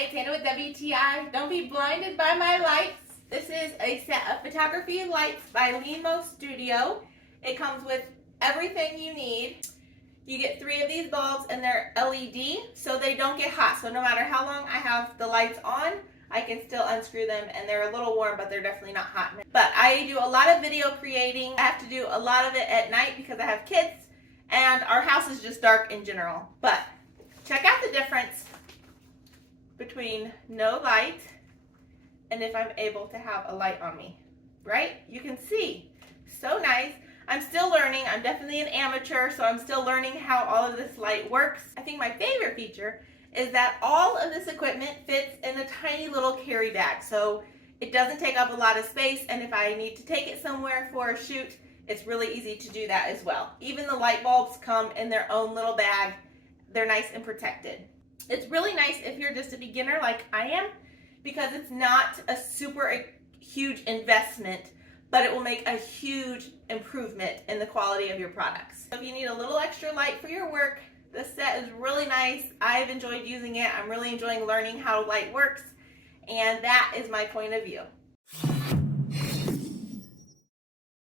Hi, it's Hannah with WTI. Don't be blinded by my lights. This is a set of photography lights by LimoStudio. It comes with everything you need. You get 3 of these bulbs and they're LED, so they don't get hot. So no matter how long I have the lights on, I can still unscrew them, and they're a little warm, but they're definitely not hot. But I do a lot of video creating. I have to do a lot of it at night because I have kids, and our house is just dark in general. But check out the difference between no light and if I'm able to have a light on me, right? You can see, so nice. I'm still learning. I'm definitely an amateur, so I'm still learning how all of this light works. I think my favorite feature is that all of this equipment fits in a tiny little carry bag, so it doesn't take up a lot of space, and if I need to take it somewhere for a shoot, it's really easy to do that as well. Even the light bulbs come in their own little bag. They're nice and protected. It's really nice if you're just a beginner like I am, because it's not a super huge investment, but it will make a huge improvement in the quality of your products. So if you need a little extra light for your work, this set is really nice. I've enjoyed using it. I'm really enjoying learning how light works, and that is my point of view.